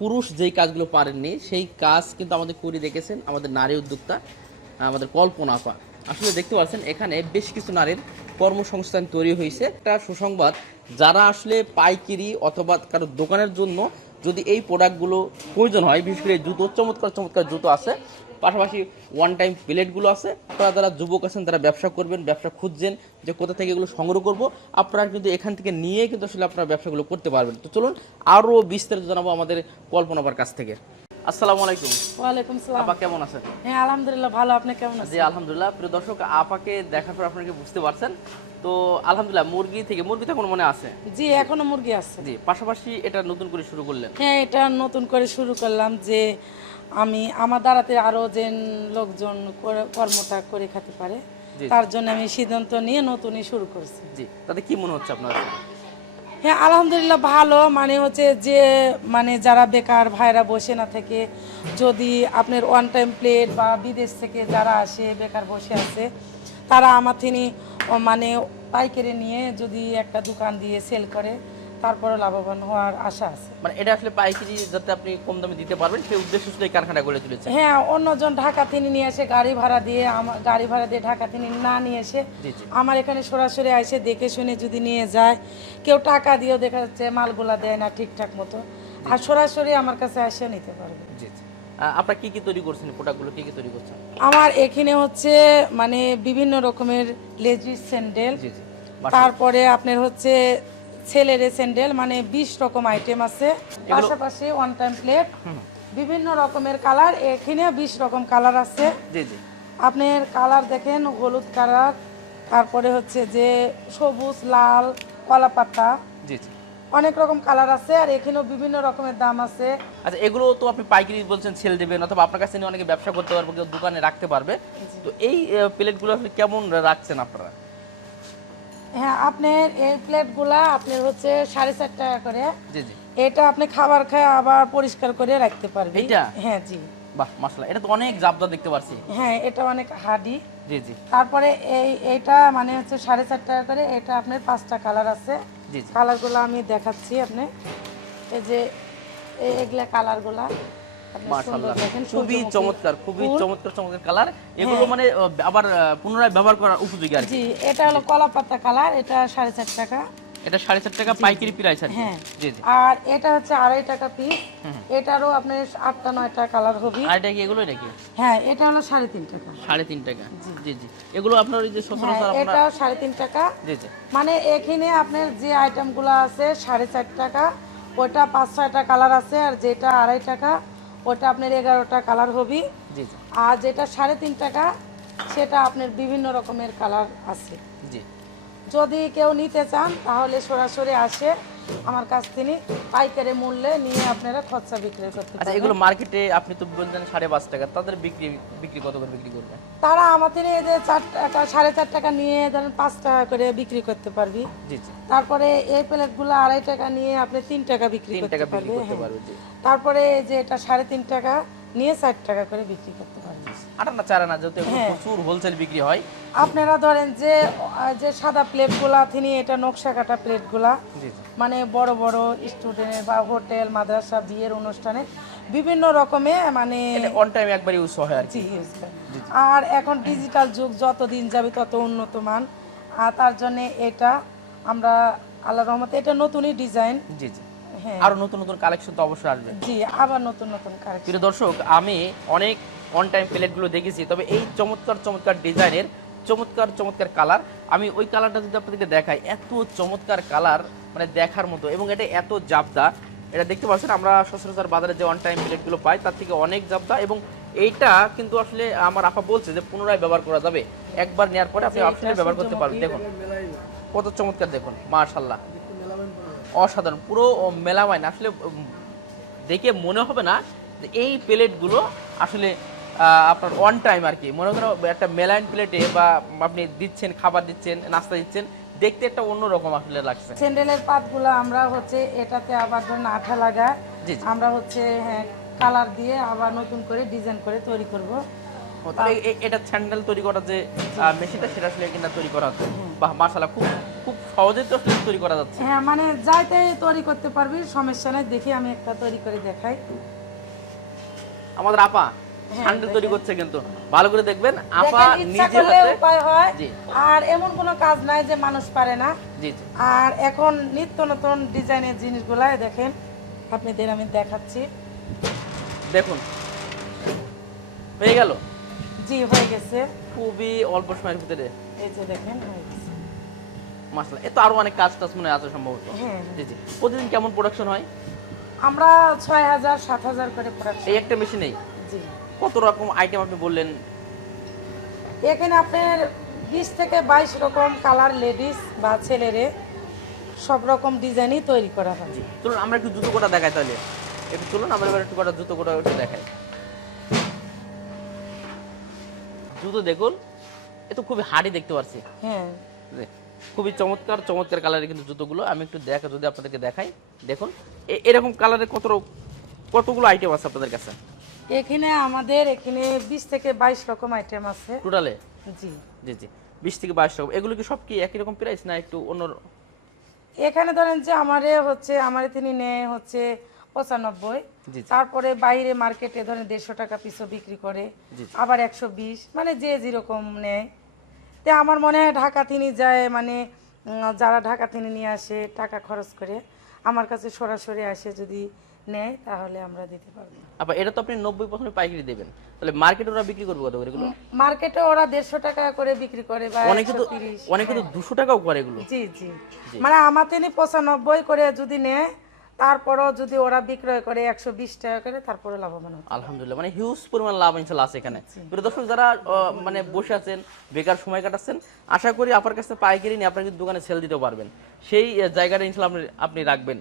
পুরুষ যেই কাজগুলো পারেননি, সেই কাজ কিন্তু আমাদের করে দেখেছেন আমাদের নারী উদ্যোক্তা, আমাদের কল্পনা পা আসলে দেখতে পাচ্ছেন, এখানে বেশ কিছু নারীর কর্মসংস্থান তৈরি হয়েছে। একটা সুসংবাদ, যারা আসলে পাইকিরি অথবা কারও দোকানের জন্য যদি এই প্রোডাক্টগুলো প্রয়োজন হয়, বিশেষ করে জুতো, চমৎকার চমৎকার জুতো আছে পাশাপাশি ওয়ান টাইম প্লেটগুলো আছে আপনারা যারা যুবক আছেন তারা ব্যবসা করবেন ব্যবসা খুঁজছেন যে কোথা থেকে এগুলো সংগ্রহ করব আপনারা কিন্তু এখান থেকে নিয়ে কিন্তু আসলে আপনারা ব্যবসাগুলো করতে পারবেন। তো চলুন আরও বিস্তারিত জানাব আমাদের কল্পনাবার কাছ থেকে। আসসালামু আলাইকুম। ওয়ালাইকুম সালাম। আপা কেমন আছেন? হ্যাঁ আলহামদুলিল্লাহ ভালো। আপনি কেমন আছেন? জি আলহামদুলিল্লাহ। প্রিয় দর্শক আপাকে দেখার পর আপনারা কি বুঝতে পারছেন? তো আলহামদুলিল্লাহ মুরগি থেকে মুরগি তো কোনো মনে আছে? জি এখনও মুরগি আছে। জি পাশাপাশি এটা নতুন করে শুরু করলেন? হ্যাঁ এটা নতুন করে শুরু করলাম যে আমি আমার দ্বারাতে আরও যে লোকজন করে- কর্মটা করে খেতে পারে। তার জন্য আমি সিদ্ধান্ত নিয়ে নতুনই শুরু করছি। জি তাতে কি মনে হচ্ছে আপনার? হ্যাঁ আলহামদুলিল্লাহ ভালো। মানে হচ্ছে যে মানে যারা বেকার ভাইরা বসে না থেকে যদি আপনার ওয়ান টাইম প্লেট বা বিদেশ থেকে যারা আসে বেকার বসে আছে তারা আমার তিনি মানে পাইকারি নিয়ে যদি একটা দোকান দিয়ে সেল করে তারপরে লাভবান হওয়ার আশা আছে। মানে এটা আসলে পাইকারি যাতে আপনি কম দামে দিতে পারবেন সেই উদ্দেশ্য শুধু এই কারখানা গড়ে তুলেছে হ্যাঁ অন্যজন ঢাকা তিনি নিয়ে এসে গাড়ি ভাড়া দিয়ে আমার গাড়ি ভাড়া দিয়ে ঢাকা তিনি না নিয়ে এসে আমার এখানে সরাসরি এসে দেখে শুনে যদি নিয়ে যায় কেউ টাকা দিয়েও দেখা যাচ্ছে মালগুলা দেয় না ঠিকঠাক মতো আর সরাসরি আমার কাছে এসে নিতে পারবে। জি জি। আপনারা কি কি তৈরি করছেন প্রোডাক্টগুলো কি কি তৈরি করছেন? আমার এখানে হচ্ছে মানে বিভিন্ন রকমের লেজিস স্যান্ডেল তারপরে আপনার হচ্ছে ছেলের স্যান্ডেল মানে বিশ রকম আইটেম আছে। পাশাপাশি ওয়ান টাইম প্লেট বিভিন্ন রকমের কালার এখানে বিশ রকম কালার আছে। জি জি। আপনার কালার দেখেন হলুদ কালার তারপরে হচ্ছে যে সবুজ লাল কলা পাতা। অনেক রকম কালার আছে আর এখানেও বিভিন্ন রকমের দাম আছে। আচ্ছা এগুলো তো আপনি পাইকারি বলছেন সেল দেবেন অথবা আপনার কাছে নিয়ে অনেকে ব্যবসা করতে পারবে কেউ দোকানে রাখতে পারবে। তো এই প্লেটগুলো আসলে কেমন রাখছেন আপনারা? হ্যাঁ আপনার এই প্লেটগুলা আপনার হচ্ছে সাড়ে চার টাকা করে। জি জি। এটা আপনি খাবার খায় আবার পরিষ্কার করে রাখতে পারবেন। এইটা? হ্যাঁ জি। বাহ মাসলা এটা তো অনেক জাবদা দেখতে পাচ্ছি হ্যাঁ এটা অনেক হাডি জি জি। তারপরে এই এইটা মানে হচ্ছে সাড়ে চার টাকা করে। এটা আপনার পাঁচটা কালার আছে। জি জি। কালারগুলো আমি দেখাচ্ছি আপনি এই যে এই এগুলা কালারগুলা। মাশাআল্লাহ। দেখেন খুবই চমৎকার খুবই চমৎকার চমৎকার কালার এগুলো মানে আহ, আবার পুনরায় ব্যবহার করার উপযোগী আর জি এটা হলো কালার টাকা। এটা টাকা পাইকারি প্রাইস আর হ্যাঁ। জি জি। আর এটা হচ্ছে আড়াই টাকা পিস এটারও আপনার আটটা নয়টা কালার হবে। আর এটা কি এগুলো নাকি হ্যাঁ এটা হলো টাকা। টাকা। জি। জি এগুলো আপনার যে হ্যাঁ সচরাচর আপনার এটাও টাকা। জি জি। মানে এখানে আপনার যে আইটেমগুলো আছে সাড়ে চার টাকা ওটা পাঁচ ছয়টা কালার আছে আর যেটা আড়াই টাকা ওটা আপনার এগারোটা কালার হবি। জি জি। আর যেটা সাড়ে তিন টাকা সেটা আপনার বিভিন্ন রকমের কালার আছে। জি। যদি কেউ নিতে চান তাহলে সরাসরি আসে। আমার কাছ থেকে পাইকারি মূল্যে নিয়ে আপনারা খরচা বিক্রি করতে আচ্ছা এগুলো মার্কেটে আপনি তো বলছেন সাড়ে পাঁচ টাকা তাদের বিক্রি বিক্রি কত করে বিক্রি করবেন? তারা আমার থেকে এই যে চার টাকা সাড়ে চার টাকা নিয়ে ধরেন পাঁচ টাকা করে বিক্রি করতে পারবি। জি জি। তারপরে এই প্লেটগুলো আড়াই টাকা নিয়ে আপনি তিন টাকা বিক্রি করতে টাকা বিক্রি পারবে করতে হ্যাঁ। জি। তারপরে এই যে এটা সাড়ে তিন টাকা নিয়ে চার টাকা করে বিক্রি করতে পারবে। আটা না চারা না যেহেতু হ্যাঁ। প্রচুর হোলসেল বিক্রি হয় আপনারা ধরেন যে যে সাদা প্লেটগুলা তিনি এটা নকশা কাটা প্লেটগুলা মানে বড় বড় স্টুডেন্টের বা হোটেল মাদ্রাসা বিয়ের অনুষ্ঠানে বিভিন্ন রকমে মানে অন টাইম একবার ইউজ হয় আর কি। জি, আর এখন ডিজিটাল যুগ যত দিন যাবে তত উন্নত মান। আর তার জন্য এটা আমরা আল্লাহ রহমতে এটা নতুনই ডিজাইন জি জি। হ্যাঁ। আরও নতুন নতুন কালেকশন তো অবশ্যই আসবে। জি আবার নতুন নতুন কালেকশন প্রিয় দর্শক আমি অনেক অন টাইম প্লেটগুলো দেখেছি তবে এই চমৎকার চমৎকার ডিজাইনের চমৎকার চমৎকার কালার আমি ওই কালারটা যদি আপনাদেরকে দেখাই এত চমৎকার কালার মানে দেখার মতো এবং এটা এত জাবদা। এটা দেখতে পাচ্ছেন আমরা সচরাচর বাজারে যে অন টাইম প্লেটগুলো পাই তার থেকে অনেক জাবদা এবং এইটা কিন্তু আসলে আমার আপা বলছে যে পুনরায় ব্যবহার করা যাবে। একবার নেওয়ার পরে আপনি অপশনে ব্যবহার করতে পারবেন। দেখুন কত চমৎকার দেখুন মার্শাল্লাহ অসাধারণ পুরো মেলামাইন আসলে দেখে মনে হবে না যে এই প্লেটগুলো আসলে আপনার অন টাইম আর কি। মনে করো একটা মেলাইন প্লেটে বা আপনি দিচ্ছেন খাবার দিচ্ছেন নাস্তা দিচ্ছেন দেখতে একটা অন্যরকম আসলে লাগছে। স্যান্ডেলের পাতগুলো আমরা হচ্ছে এটাতে আবার ধরুন আঠা লাগা আমরা হচ্ছে হ্যাঁ কালার দিয়ে আবার নতুন করে ডিজাইন করে তৈরি করব। এটা স্যান্ডেল তৈরি করার যে মেশিনটা সেটা আসলে কিনা তৈরি করা হচ্ছে বা মাশাআল্লাহ খুব খুব সহজেই তো আসলে তৈরি করা যাচ্ছে। হ্যাঁ মানে যাইতে তৈরি করতে পারবি সমস্যা নাই দেখি আমি একটা তৈরি করে দেখাই। আমাদের আপা স্যান্ডেল তৈরি করছে কিন্তু। ভালো করে দেখবেন আপা নিজে হাতে উপায় হয়। জি। আর এমন কোনো কাজ নাই যে মানুষ পারে না। আর এখন নিত্য নতুন ডিজাইনের জিনিসগুলা দেখেন আপনাদের আমি দেখাচ্ছি। দেখুন হয়ে গেল? জি হয়ে গেছে। খুবই অল্প সময়ের ভিতরে। এই যে দেখেন হয়ে গেছে। মাশাআল্লাহ এ তো আরও অনেক কাজ টাজ মনে আছে সম্ভবত। হ্যাঁ জি জি। প্রতিদিন কেমন প্রোডাকশন হয়? আমরা ছয় হাজার সাত হাজার করে প্রোডাকশন এই একটা মেশিনেই জি। কত রকম আইটেম আপনি বললেন? এখানে আপনার বিশ থেকে বাইশ রকম কালার লেডিস বা ছেলেরে সব রকম ডিজাইনই তৈরি করা হয়। জি চলুন আমরা একটু জুতো কোটা দেখাই তাহলে। একটু চলুন আমরা এবার একটু কটা জুতো কোটা একটু দেখাই। জুতো দেখুন এ তো খুবই হাড়ি দেখতে পাচ্ছি হ্যাঁ। খুবই চমৎকার চমৎকার কালারের কিন্তু জুতোগুলো। আমি একটু দেখা যদি আপনাদেরকে দেখাই। দেখুন এরকম কালারের কত কতগুলো আইটেম আছে আপনাদের কাছে? এখানে আমাদের এখানে বিশ থেকে বাইশ রকম আইটেম আছে। টোটালে জি। জি জি। বিশ থেকে বাইশ রকম। এগুলো কি সব কি একই রকম প্রাইস না একটু অন্য এখানে ধরেন যে আমারে হচ্ছে আমারে তিনি নেয় হচ্ছে পঁচানব্বই। তারপরে বাইরে মার্কেটে ধরেন দেড়শো টাকা পিসও বিক্রি করে আবার একশো বিশ মানে যে যেরকম নেয়। তে আমার মনে হয় ঢাকা তিনি যায় মানে যারা ঢাকা তিনি নিয়ে আসে টাকা খরচ করে আমার কাছে সরাসরি আসে যদি নেয় তাহলে আমরা দিতে পারব। আবার এটা তো আপনি নব্বই প্রথমে পাইকারি দেবেন। তাহলে মার্কেটে ওরা বিক্রি করবে কত করে এগুলো? মার্কেটে ওরা দেড়শো টাকা করে বিক্রি করে বা অনেকে তো অনেকে তো দুশো টাকাও করে এগুলো। জি জি। মানে আমার তিনি পঁচানব্বই করে যদি নেয় তারপরও যদি ওরা বিক্রয় করে একশো বিশ টাকা করে তারপরে লাভবান হবে আলহামদুলিল্লাহ মানে হিউজ পরিমাণ লাভ ইনশাল্লাহ আছে এখানে। প্রিয় দর্শক যারা মানে বসে আছেন বেকার সময় কাটাচ্ছেন আশা করি আপনার কাছে পাইকারি নিয়ে আপনার কিন্তু দোকানে সেল দিতে পারবেন। সেই জায়গাটা ইনশাল্লাহ আপনি আপনি রাখবেন।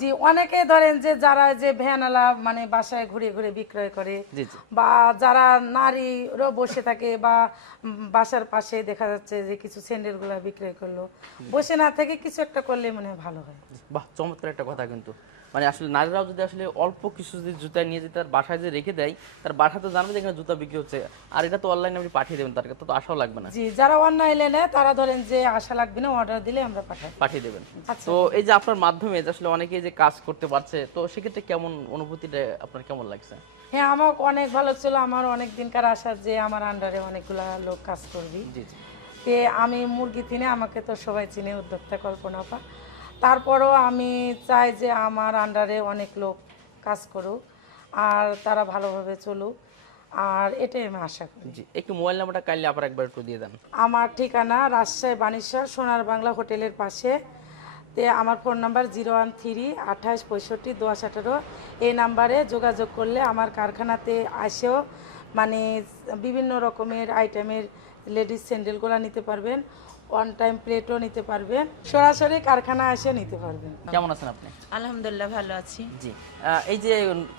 জি অনেকে ধরেন যে যারা যে ভ্যানালা মানে বাসায় ঘুরে ঘুরে বিক্রয় করে বা যারা নারীরও বসে থাকে বা বাসার পাশে দেখা যাচ্ছে যে কিছু স্যান্ডেলগুলো বিক্রয় করল বসে না থেকে কিছু একটা করলে মনে ভালো হয়। বাহ চমৎকার একটা কথা কিন্তু। মানে আসলে নারীরাও যদি আসলে অল্প কিছু যদি জুতা নিয়ে যদি তার বাসায় যে রেখে দেয় তার বাসা তো জানবে যে এখানে জুতা বিক্রি হচ্ছে। আর এটা তো অনলাইনে আপনি পাঠিয়ে দেবেন তার তো আশাও লাগবে না। জি যারা অনলাইনে নেয় তারা ধরেন যে আশা লাগবে না অর্ডার দিলে আমরা পাঠাই পাঠিয়ে দেবেন। আচ্ছা। তো এই যে আপনার মাধ্যমে আসলে অনেকেই যে কাজ করতে পারছে তো সেক্ষেত্রে কেমন অনুভূতিটা আপনার কেমন লাগছে? হ্যাঁ আমার অনেক ভালো ছিল। আমার অনেক দিনকার আশা যে আমার আন্ডারে অনেকগুলা লোক কাজ করবি। জি জি। আমি মুরগি চিনে আমাকে তো সবাই চিনে উদ্যোক্তা কল্পনা পা তারপরও আমি চাই যে আমার আন্ডারে অনেক লোক কাজ করুক আর তারা ভালোভাবে চলুক আর এটাই আমি আশা করি। জি একটু মোবাইল নাম্বারটা কাইন্ডলি আবার একবার একটু দিয়ে দেন। আমার ঠিকানা রাজশাহী বানেশ্বর সোনার বাংলা হোটেলের পাশে। তে আমার phone number zero one three আঠাশ পঁয়ষট্টি দশ আঠারো। এই নাম্বারে যোগাযোগ করলে আমার কারখানাতে আসেও মানে বিভিন্ন রকমের আইটেমের লেডিস স্যান্ডেলগুলো নিতে পারবেন। ওয়ান টাইম প্লেটও নিতে পারবেন সরাসরি কারখানা এসে নিতে পারবেন। কেমন আছেন আপনি? আলহামদুলিল্লাহ ভালো আছি। জি। এই যে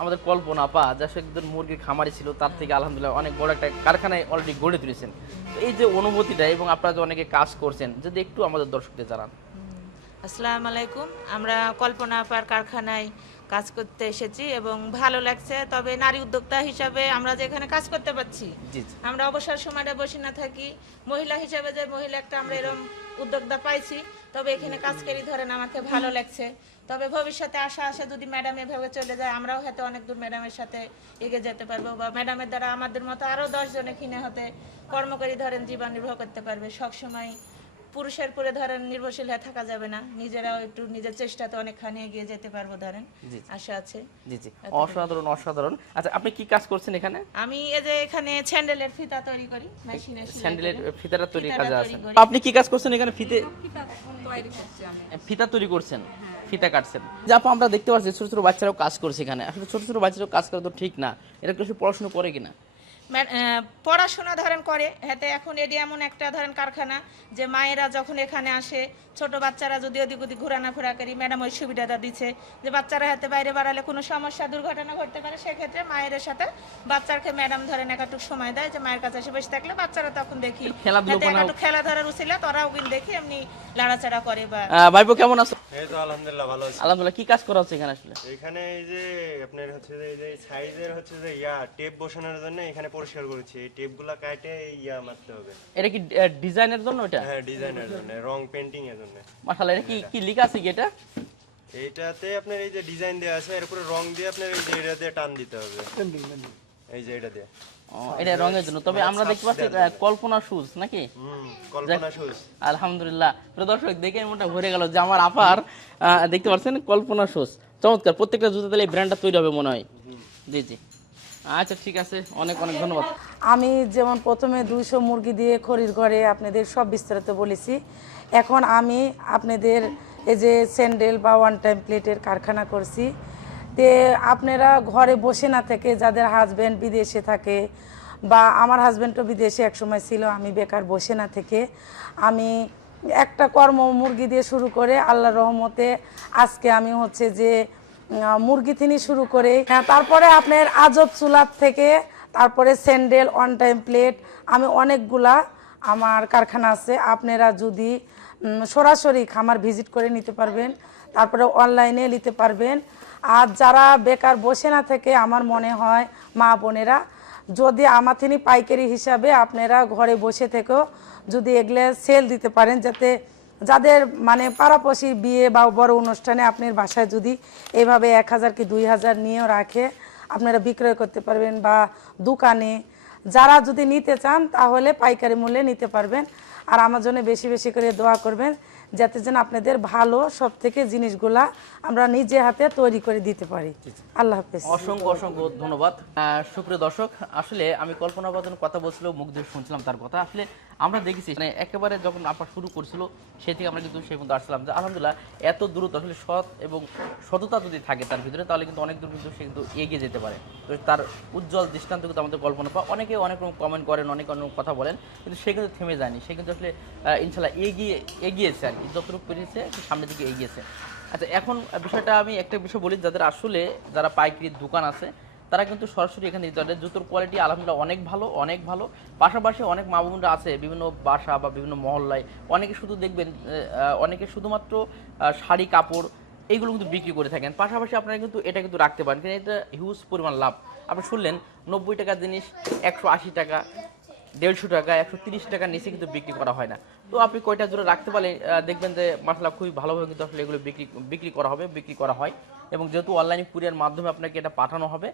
আমাদের কল্পনা পা যা সে একজন মুরগির খামারি ছিল তার থেকে আলহামদুলিল্লাহ অনেক বড় একটা কারখানায় অলরেডি গড়ে তুলেছেন। তো এই যে অনুভূতিটা এবং আপনারা যে অনেকে কাজ করছেন যদি একটু আমাদের দর্শকদের জানান। আসসালামু আলাইকুম। আমরা কল্পনা আপার কারখানায় কাজ করতে এসেছি এবং ভালো লাগছে। তবে নারী উদ্যোক্তা হিসাবে আমরা যে এখানে কাজ করতে পারছি আমরা অবসর সময়টা বসে না থাকি। মহিলা হিসাবে যে মহিলা একটা আমরা এরকম উদ্যোক্তা পাইছি তবে এখানে কাজ করি ধরেন আমাকে ভালো লাগছে। তবে ভবিষ্যতে আশা আসে যদি ম্যাডাম এভাবে চলে যায় আমরাও হয়তো অনেক দূর ম্যাডামের সাথে এগিয়ে যেতে পারব বা ম্যাডামের দ্বারা আমাদের মতো আরও দশ জন এখানে হতে কর্মকারী ধরেন জীবন নির্বাহ করতে পারবে। সবসময় পুরুষের পরে ধরেন নির্ভরশীল হয়ে থাকা যাবে না। নিজেরাও একটু নিজের চেষ্টাতে অনেকখানি এগিয়ে যেতে পারব ধরেন। আশা আছে। জি জি। অসাধারণ অসাধারণ। আচ্ছা আপনি কি কাজ করছেন এখানে? আমি এই যে এখানে স্যান্ডেলের ফিতা তৈরি করি মেশিনে স্যান্ডেলের ফিতাটা কাজে তৈরি আছেন করি। আপনি কি কাজ করছেন এখানে? ফিতে ফিতা তৈরি করছেন? ফিতা কাটছেন। যা আপা আমরা দেখতে পাচ্ছি ছোট ছোট বাচ্চারাও কাজ করছে এখানে। আসলে ছোট ছোট বাচ্চারাও কাজ করা তো ঠিক না। এটা কিছু পড়াশোনা করে কিনা? পড়াশোনা ধরেন করে। হাতে এখন এটি এমন একটা ধরেন কারখানা যে মায়েরা যখন এখানে আসে ছোট বাচ্চারা যদি ওদিক ওদিক ঘোরানা ফেরা করি ম্যাডাম ওই সুবিধাটা দিচ্ছে যে বাচ্চারা হাতে বাইরে বাড়ালে কোনো সমস্যা দুর্ঘটনা ঘটতে পারে সেক্ষেত্রে মায়ের সাথে বাচ্চাকে ম্যাডাম ধরেন একাটুক সময় দেয় যে মায়ের কাছে এসে বসে থাকলে বাচ্চারা তখন দেখি। খেলাধুলো হাতে করাও- খেলাধুলার উচিলে তারাও কিন্তু দেখি এমনি লাড়াচাড়া করে বা ভাইপো কেমন আছো? এই তো আলহামদুলিল্লাহ ভালো আছি। আলহামদুলিল্লাহ কি কাজ করা হচ্ছে এখানে আসলে? এখানে এই যে আপনার হচ্ছে যে এই যে সাইজের হচ্ছে যে ইয়া টেপ বসানোর জন্য এখানে পরিষ্কার করেছি। এই টেপগুলা কাটে ইয়া মারতে হবে। এটা কি ডিজাইনের জন্য এটা? হ্যাঁ ডিজাইনের জন্য রং পেন্টিং এর জন্য। মাশাআল্লাহ এটা কি কি লেখা আছে কি এটা? এইটাতে আপনার এই যে ডিজাইন দেওয়া আছে এর উপরে রং দিয়ে আপনার এই যে এটা দিয়ে টান দিতে হবে। এই যে এটা দিয়ে। এটা রঙের জন্য। তবে আমরা দেখতে পাচ্ছি কল্পনা শুজ নাকি? হুম কল্পনা সুজ আলহামদুলিল্লাহ। প্রিয় দর্শক দেখে মনটা ভরে গেল যে আমার আপার দেখতে পাচ্ছেন কল্পনা শুজ চমৎকার প্রত্যেকটা জুতো তাহলে এই ব্র্যান্ডটা তৈরি হবে মনে হয়। জি জি। আচ্ছা ঠিক আছে। অনেক অনেক ধন্যবাদ। আমি যেমন প্রথমে দুইশো মুরগি দিয়ে খড়ির ঘরে আপনাদের সব বিস্তারিত বলেছি। এখন আমি আপনাদের এই যে স্যান্ডেল বা ওয়ান টাইম প্লেটের কারখানা করছি। তে আপনারা ঘরে বসে না থেকে যাদের হাজব্যান্ড বিদেশে থাকে বা আমার হাজব্যান্ডও বিদেশে একসময় ছিল আমি বেকার বসে না থেকে আমি একটা কর্ম মুরগি দিয়ে শুরু করে আল্লাহ রহমতে আজকে আমি হচ্ছে যে মুরগি থেকে শুরু করে হ্যাঁ, তারপরে আপনার আজব চুলার থেকে তারপরে স্যান্ডেল অন টাইম প্লেট আমি অনেকগুলা আমার কারখানা আছে আপনারা যদি সরাসরি খামার ভিজিট করে নিতে পারবেন তারপরে অনলাইনে নিতে পারবেন। আর যারা বেকার বসে না থেকে আমার মনে হয়, মা বোনেরা, যদি আমার তিনি পাইকারি হিসাবে আপনারা ঘরে বসে থেকেও যদি এগুলো সেল দিতে পারেন, যাতে যাদের মানে পাড়াপড়শি বিয়ে বা বড় অনুষ্ঠানে আপনার বাসায় যদি এভাবে এক হাজার কি দুই হাজার নিয়েও রাখে, আপনারা বিক্রয় করতে পারবেন বা দোকানে। যারা যদি নিতে চান, তাহলে পাইকারি মূল্যে নিতে পারবেন। আর আমার জন্য বেশি বেশি করে দোয়া করবেন। যাতে যেন আপনাদের ভালো সব থেকে জিনিসগুলা আমরা নিজে হাতে তৈরি করে দিতে পারি। আল্লাহ হাফেজ। অসংখ্য অসংখ্য ধন্যবাদ। সুপ্রিয় দর্শক আসলে আমি কল্পনা বাদন কথা বলছিল মুখ দিয়ে শুনছিলাম তার কথা। আসলে আমরা দেখেছি মানে একেবারে যখন আপা শুরু করছিল সে থেকে আমরা কিন্তু সেই পর্যন্ত আসলাম যে আলহামদুলিল্লাহ এত দ্রুত আসলে সৎ এবং সততা যদি থাকে তার ভিতরে তাহলে কিন্তু অনেক দূর কিন্তু সে কিন্তু এগিয়ে যেতে পারে। তো তার উজ্জ্বল দৃষ্টান্ত কিন্তু আমাদের কল্পনা পা অনেকে অনেক রকম কমেন্ট করেন অনেক অনেক কথা বলেন কিন্তু সে কিন্তু থেমে যায়নি। সে কিন্তু আসলে ইনশাল্লাহ এগিয়ে এগিয়েছে আর কি। যতটুকু পেরেছে সামনের দিকে এগিয়েছে। আচ্ছা এখন বিষয়টা আমি একটা বিষয় বলি, যাদের আসলে যারা পাইকারির দোকান আছে, তারা কিন্তু সরাসরি এখানে দিতে পারে। জুতোর কোয়ালিটি আলহামদুলিল্লাহ অনেক ভালো অনেক ভালো। পাশাপাশি অনেক মা বোনরা আছে, বিভিন্ন বাসা বা বিভিন্ন মহল্লায়। অনেকে শুধু দেখবেন অনেকে শুধুমাত্র শাড়ি, কাপড় এইগুলো কিন্তু বিক্রি করে থাকেন। পাশাপাশি আপনারা কিন্তু এটা কিন্তু রাখতে পারেন কিন্তু এটা হিউজ পরিমাণ লাভ। আপনি শুনলেন, নব্বই টাকার জিনিস একশো আশি টাকা দেড়শো টাকা, একশো তিরিশ টাকার নিচে কিন্তু বিক্রি করা হয় না। তো আপনি কয়টা জোরে রাখতে পারলে দেখবেন যে মশলা খুবই ভালোভাবে কিন্তু আসলে এগুলো বিক্রি বিক্রি করা হবে, বিক্রি করা হয়। এবং যেহেতু অনলাইন কুরিয়ার মাধ্যমে আপনাকে এটা পাঠানো হবে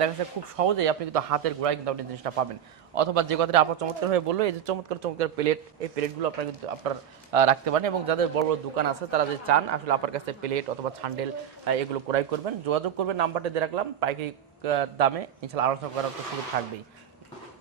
দেখা যাচ্ছে খুব সহজেই আপনি কিন্তু হাতের গোড়ায় কিন্তু আপনি জিনিসটা পাবেন। অথবা যে কথাটা আপনার চমৎকার হয়ে বলল, এই যে চমৎকার চমৎকার প্লেট, এই প্লেটগুলো আপনার কিন্তু আপনার রাখতে পারেন এবং যাদের বড় বড় দোকান আছে, তারা যদি চান, আসলে আপনার কাছে প্লেট অথবা ছান্ডেল এগুলো ক্রয় করবেন। যোগাযোগ করবেন, নাম্বারটা দিয়ে রাখলাম। পাইকারি দামে ইনশাল্লাহ আলোচনা করার তো সুযোগ থাকবেই।